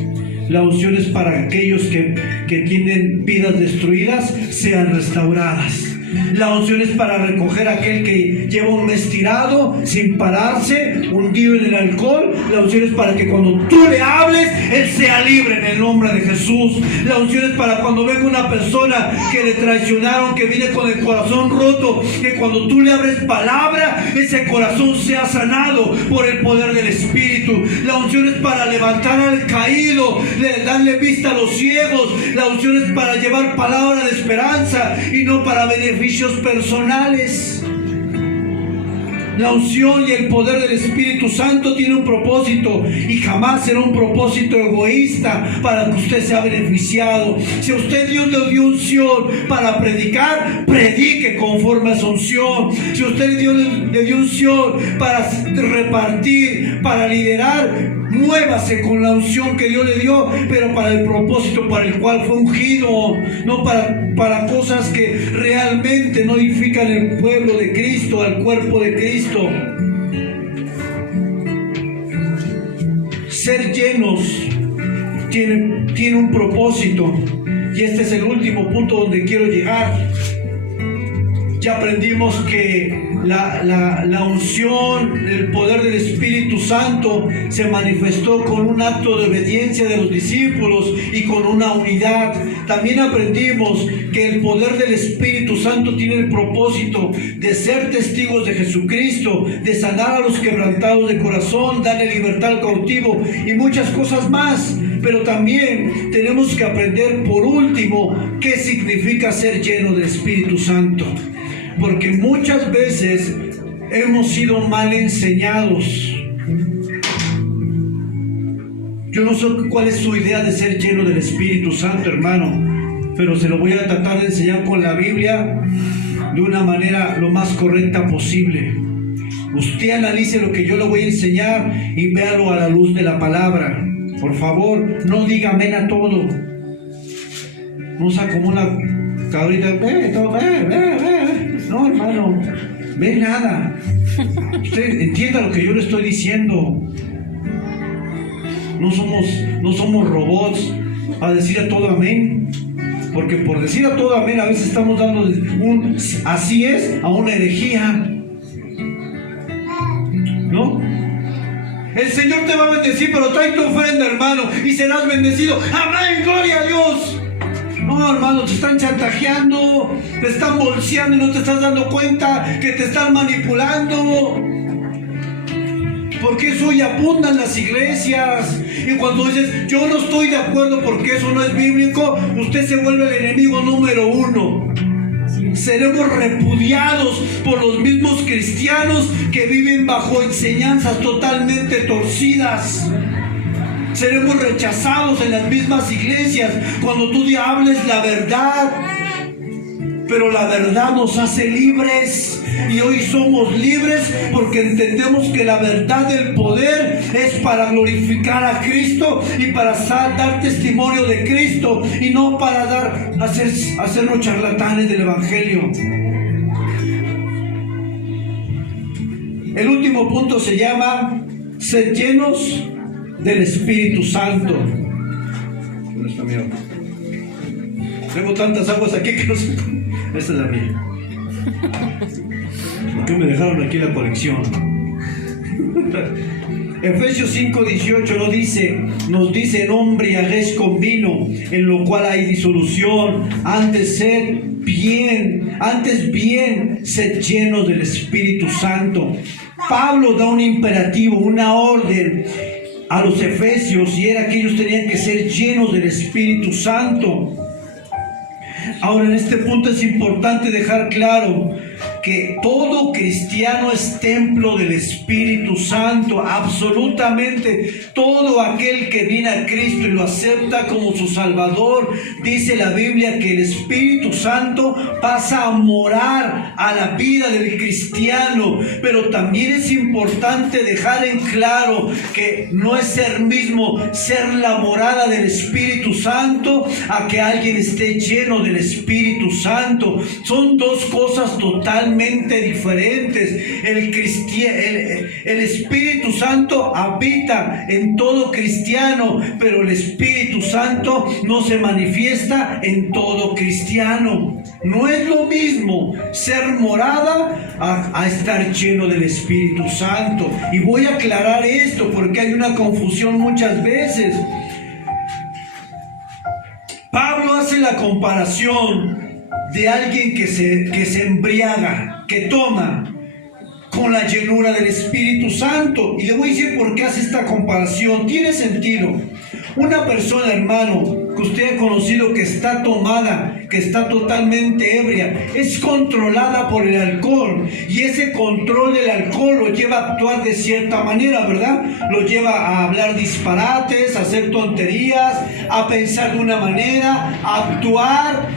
La unción es para aquellos que tienen vidas destruidas, sean restauradas. La unción es para recoger a aquel que lleva un mes tirado, sin pararse, hundido en el alcohol. La unción es para que cuando tú le hables, él sea libre en el nombre de Jesús. La unción es para cuando venga una persona que le traicionaron, que viene con el corazón roto, que cuando tú le abres palabra, ese corazón sea sanado por el poder del Espíritu. La unción es para levantar al caído, darle vista a los ciegos. La unción es para llevar palabra de esperanza y no para beneficios personales. La unción y el poder del Espíritu Santo tiene un propósito, y jamás será un propósito egoísta para que usted sea beneficiado. Si a usted Dios le dio unción para predicar, predique conforme a su unción. Si a usted Dios le dio unción para repartir, para liderar, muévase con la unción que Dios le dio, pero para el propósito para el cual fue ungido, no para cosas que realmente no edifican el pueblo de Cristo, al cuerpo de Cristo. Ser llenos tiene un propósito, y este es el último punto donde quiero llegar. Ya aprendimos que la unción, el poder del Espíritu Santo se manifestó con un acto de obediencia de los discípulos y con una unidad. También aprendimos que el poder del Espíritu Santo tiene el propósito de ser testigos de Jesucristo, de sanar a los quebrantados de corazón, darle libertad al cautivo y muchas cosas más. Pero también tenemos que aprender, por último, qué significa ser lleno del Espíritu Santo. Porque muchas veces hemos sido mal enseñados. Yo no sé cuál es su idea de ser lleno del Espíritu Santo, hermano, pero se lo voy a tratar de enseñar con la Biblia de una manera lo más correcta posible. Usted analice lo que yo le voy a enseñar y véalo a la luz de la palabra. Por favor, no diga amén a todo. No sea como una cabrita, ve. No, hermano, ve nada. Usted entienda lo que yo le estoy diciendo. No somos robots a decir a todo amén. Porque por decir a todo amén a veces estamos dando un así es a una herejía. ¿No? El Señor te va a bendecir, pero trae tu ofrenda, hermano, y serás bendecido. ¡Amén! ¡Gloria a Dios! No, hermano, te están chantajeando, te están bolseando y no te estás dando cuenta que te están manipulando. Porque eso ya abundan las iglesias. Y cuando dices, yo no estoy de acuerdo porque eso no es bíblico, usted se vuelve el enemigo número uno. Seremos repudiados por los mismos cristianos que viven bajo enseñanzas totalmente torcidas. Seremos rechazados en las mismas iglesias cuando tú hables la verdad. Pero la verdad nos hace libres. Y hoy somos libres porque entendemos que la verdad del poder es para glorificar a Cristo y para dar testimonio de Cristo, y no para hacernos charlatanes del Evangelio. El último punto se llama ser llenos del Espíritu Santo. ¿Dónde está mi agua? Tengo tantas aguas aquí que no sé. Esta es la mía. ¿Por qué me dejaron aquí la colección? Efesios 5:18 nos dice, no embriaguéis con vino, en lo cual hay disolución, antes bien, sed llenos del Espíritu Santo. Pablo da un imperativo, una orden a los efesios, y era que ellos tenían que ser llenos del Espíritu Santo. Ahora, en este punto es importante dejar claro que todo cristiano es templo del Espíritu Santo. Absolutamente todo aquel que viene a Cristo y lo acepta como su Salvador, dice la Biblia que el Espíritu Santo pasa a morar a la vida del cristiano. Pero también es importante dejar en claro que no es ser mismo ser la morada del Espíritu Santo a que alguien esté lleno del Espíritu Santo. Son dos cosas totalmente diferentes. El Espíritu Santo habita en todo cristiano, pero el Espíritu Santo no se manifiesta en todo cristiano. No es lo mismo ser morada a estar lleno del Espíritu Santo. Y voy a aclarar esto porque hay una confusión muchas veces. Pablo hace la comparación de alguien que se embriaga, que toma con la llenura del Espíritu Santo. Y le voy a decir por qué hace esta comparación. Tiene sentido. Una persona, hermano, que usted ha conocido que está tomada, que está totalmente ebria, es controlada por el alcohol. Y ese control del alcohol lo lleva a actuar de cierta manera, ¿verdad? Lo lleva a hablar disparates, a hacer tonterías, a pensar de una manera, a actuar.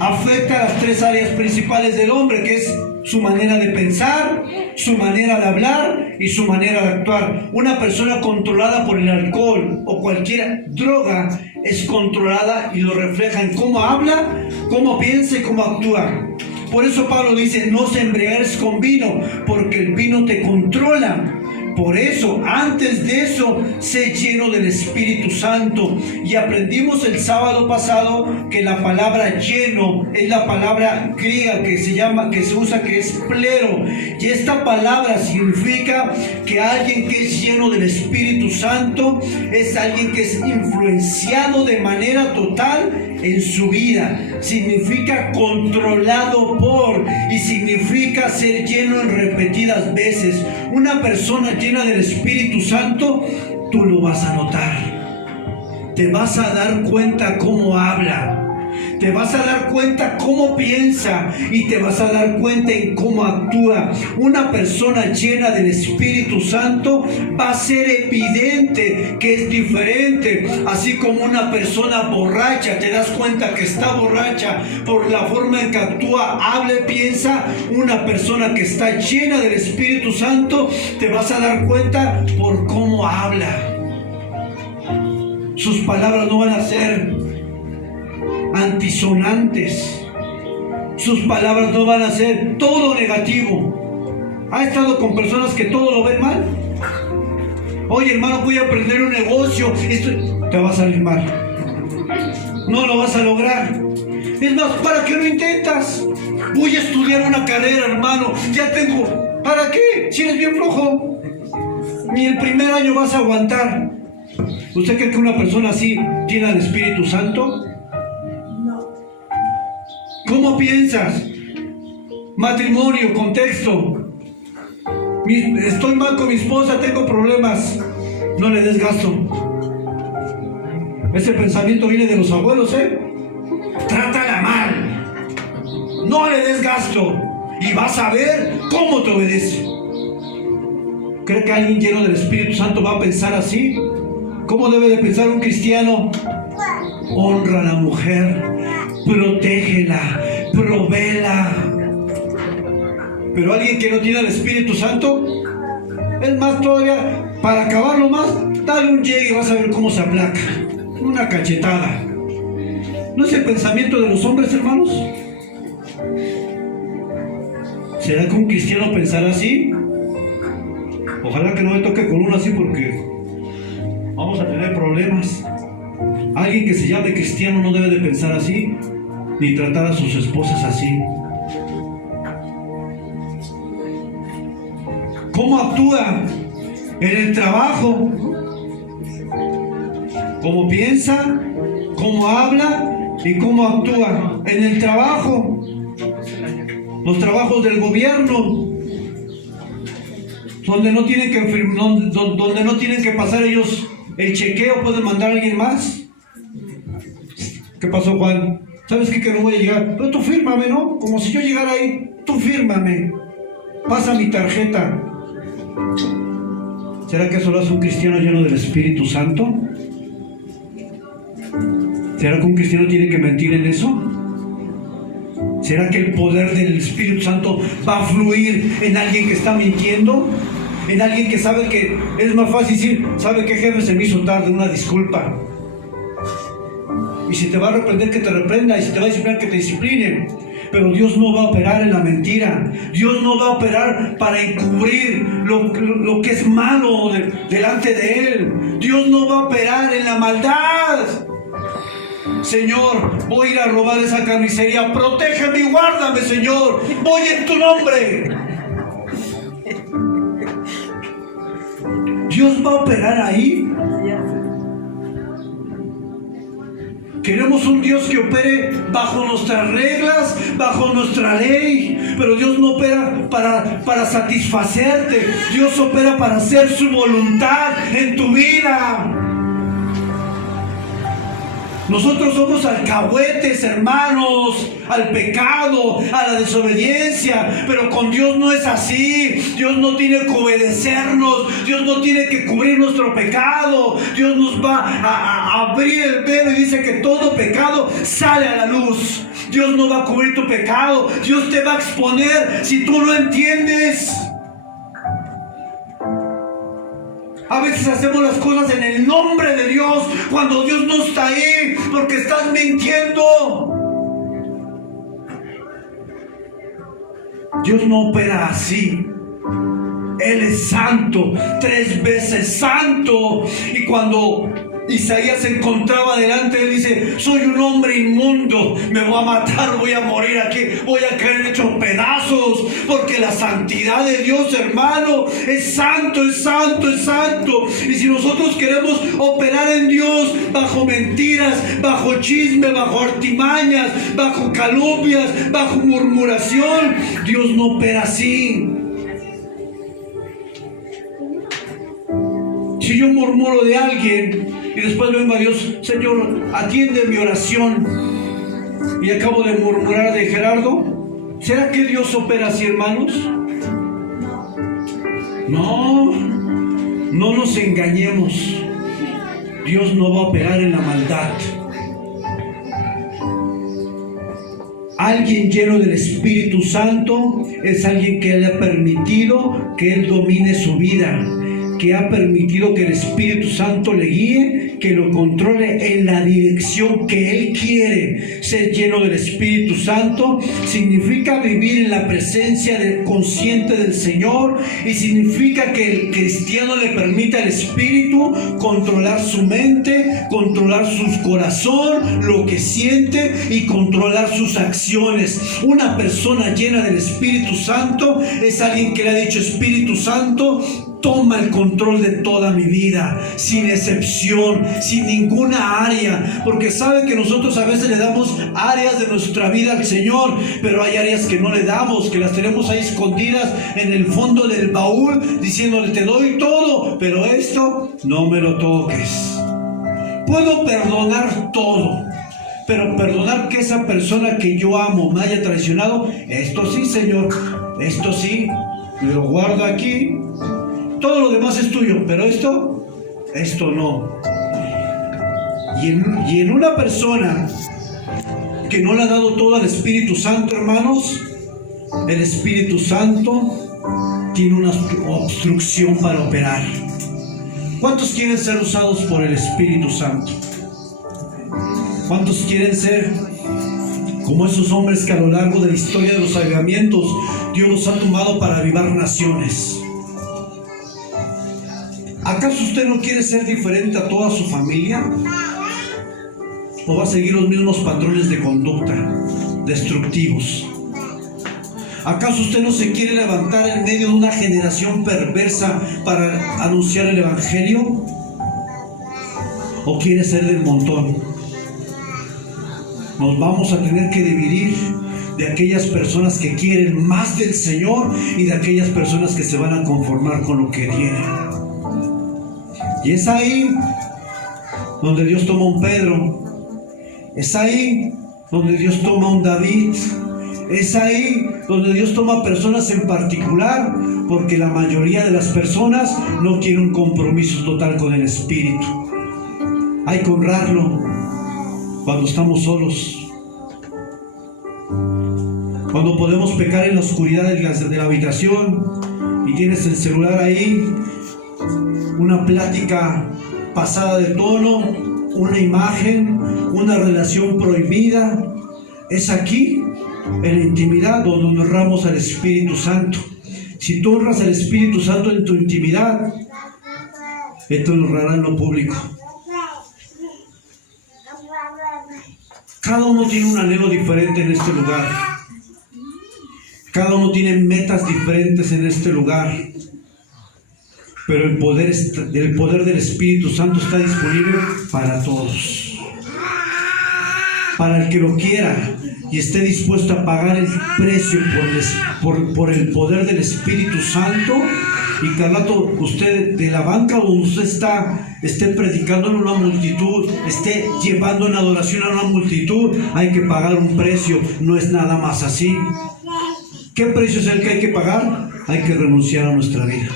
Afecta a las tres áreas principales del hombre, que es su manera de pensar, su manera de hablar y su manera de actuar. Una persona controlada por el alcohol o cualquier droga es controlada y lo refleja en cómo habla, cómo piensa y cómo actúa. Por eso Pablo dice, no os embriaguéis con vino, porque el vino te controla. Por eso, antes de eso, sé lleno del Espíritu Santo. Y aprendimos el sábado pasado que la palabra lleno es la palabra griega que se usa, que es plero. Y esta palabra significa que alguien que es lleno del Espíritu Santo es alguien que es influenciado de manera total en su vida. Significa controlado por, y significa ser lleno en repetidas veces. Una persona llena del Espíritu Santo, tú lo vas a notar. Te vas a dar cuenta cómo habla. Te vas a dar cuenta cómo piensa y te vas a dar cuenta en cómo actúa. Una persona llena del Espíritu Santo va a ser evidente que es diferente. Así como una persona borracha, te das cuenta que está borracha por la forma en que actúa, habla y piensa. Una persona que está llena del Espíritu Santo, te vas a dar cuenta por cómo habla. Sus palabras no van a ser antisonantes. Sus palabras no van a ser todo negativo. ¿Ha estado con personas que todo lo ven mal? Oye, hermano, voy a aprender un negocio, esto te va a salir mal, no lo vas a lograr. Es más, ¿para qué lo intentas? Voy a estudiar una carrera, hermano, ya tengo. ¿Para qué? Si eres bien flojo, ni el primer año vas a aguantar. ¿Usted cree que una persona así tiene al Espíritu Santo? ¿Cómo piensas? Matrimonio, contexto. Estoy mal con mi esposa, tengo problemas. No le des gasto. Ese pensamiento viene de los abuelos, ¿eh? Trátala mal. No le des gasto. Y vas a ver cómo te obedece. ¿Cree que alguien lleno del Espíritu Santo va a pensar así? ¿Cómo debe de pensar un cristiano? Honra a la mujer, protégela, provéela. Pero alguien que no tiene el Espíritu Santo, es más todavía, para acabarlo más, dale un llegue y vas a ver cómo se aplaca. Una cachetada. ¿No es el pensamiento de los hombres, hermanos? ¿Será que un cristiano pensará así? Ojalá que no me toque con uno así, porque vamos a tener problemas. Alguien que se llame cristiano no debe de pensar así, ni tratar a sus esposas así. ¿Cómo actúa? En el trabajo, cómo piensa, cómo habla y cómo actúa. En el trabajo, los trabajos del gobierno, donde no tienen que pasar ellos el chequeo, pueden mandar a alguien más. ¿Qué pasó, Juan? ¿Sabes qué? Que no voy a llegar. Pero tú fírmame, ¿no? Como si yo llegara ahí. Tú fírmame. Pasa mi tarjeta. ¿Será que eso lo hace un cristiano lleno del Espíritu Santo? ¿Será que un cristiano tiene que mentir en eso? ¿Será que el poder del Espíritu Santo va a fluir en alguien que está mintiendo? En alguien que sabe que es más fácil decir, ¿sabe qué, jefe? Se me hizo tarde, una disculpa. Y si te va a reprender, que te reprenda. Y si te va a disciplinar, que te discipline. Pero Dios no va a operar en la mentira. Dios no va a operar para encubrir lo que es malo delante de Él. Dios no va a operar en la maldad. Señor, voy a ir a robar esa carnicería. Protégeme y guárdame, Señor. Voy en tu nombre. Dios va a operar ahí. Queremos un Dios que opere bajo nuestras reglas, bajo nuestra ley, pero Dios no opera para satisfacerte. Dios opera para hacer su voluntad en tu vida. Nosotros somos alcahuetes, hermanos, al pecado, a la desobediencia, pero con Dios no es así. Dios no tiene que obedecernos, Dios no tiene que cubrir nuestro pecado. Dios nos va a abrir el velo y dice que todo pecado sale a la luz. Dios no va a cubrir tu pecado, Dios te va a exponer si tú no entiendes. A veces hacemos las cosas en el nombre de Dios cuando Dios no está ahí porque estás mintiendo. Dios no opera así. Él es santo, 3 veces santo. Y cuando Isaías se encontraba delante de él, dice, soy un hombre inmundo, me voy a matar, voy a morir aquí, voy a caer hecho pedazos, porque la santidad de Dios, hermano, es santo, es santo, es santo. Y si nosotros queremos operar en Dios bajo mentiras, bajo chisme, bajo artimañas, bajo calumnias, bajo murmuración, Dios no opera así. Si yo murmuro de alguien y después vengo a Dios, Señor, atiende mi oración, y acabo de murmurar de Gerardo, ¿será que Dios opera así, hermanos? No nos engañemos. Dios no va a operar en la maldad. Alguien lleno del Espíritu Santo es alguien que le ha permitido que Él domine su vida, que ha permitido que el Espíritu Santo le guíe, que lo controle en la dirección que Él quiere. Ser lleno del Espíritu Santo significa vivir en la presencia consciente del Señor, y significa que el cristiano le permita al Espíritu controlar su mente, controlar su corazón, lo que siente, y controlar sus acciones. Una persona llena del Espíritu Santo es alguien que le ha dicho, Espíritu Santo, toma el control de toda mi vida, sin excepción, sin ninguna área, porque sabe que nosotros a veces le damos áreas de nuestra vida al Señor, pero hay áreas que no le damos, que las tenemos ahí escondidas en el fondo del baúl, diciéndole, te doy todo, pero esto no me lo toques. Puedo perdonar todo, pero perdonar que esa persona que yo amo me haya traicionado, esto sí, Señor, esto sí, me lo guardo aquí. Todo lo demás es tuyo, pero esto no. Y en una persona que no le ha dado todo al Espíritu Santo, hermanos, el Espíritu Santo tiene una obstrucción para operar. ¿Cuántos quieren ser usados por el Espíritu Santo? ¿Cuántos quieren ser como esos hombres que a lo largo de la historia de los avivamientos Dios los ha tomado para avivar naciones? ¿Acaso usted no quiere ser diferente a toda su familia? ¿O va a seguir los mismos patrones de conducta destructivos? ¿Acaso usted no se quiere levantar en medio de una generación perversa para anunciar el Evangelio? ¿O quiere ser del montón? Nos vamos a tener que dividir de aquellas personas que quieren más del Señor y de aquellas personas que se van a conformar con lo que tienen. Y es ahí donde Dios toma un Pedro, es ahí donde Dios toma un David, es ahí donde Dios toma personas en particular, porque la mayoría de las personas no quieren un compromiso total con el Espíritu. Hay que honrarlo cuando estamos solos, cuando podemos pecar en la oscuridad de la habitación y tienes el celular ahí, una plática pasada de tono, una imagen, una relación prohibida. Es aquí, en la intimidad, donde honramos al Espíritu Santo. Si tú honras al Espíritu Santo en tu intimidad, Él te honrará en lo público. Cada uno tiene un anhelo diferente en este lugar. Cada uno tiene metas diferentes en este lugar. Pero el poder del Espíritu Santo está disponible para todos. Para el que lo quiera y esté dispuesto a pagar el precio por el poder del Espíritu Santo. Y que al rato usted de la banca donde usted esté predicando en una multitud, esté llevando en adoración a una multitud, hay que pagar un precio. No es nada más así. ¿Qué precio es el que hay que pagar? Hay que renunciar a nuestra vida.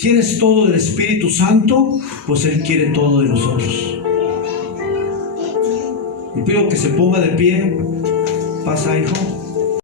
¿Quieres todo del Espíritu Santo? Pues Él quiere todo de nosotros. Y pido que se ponga de pie. Pasa, hijo.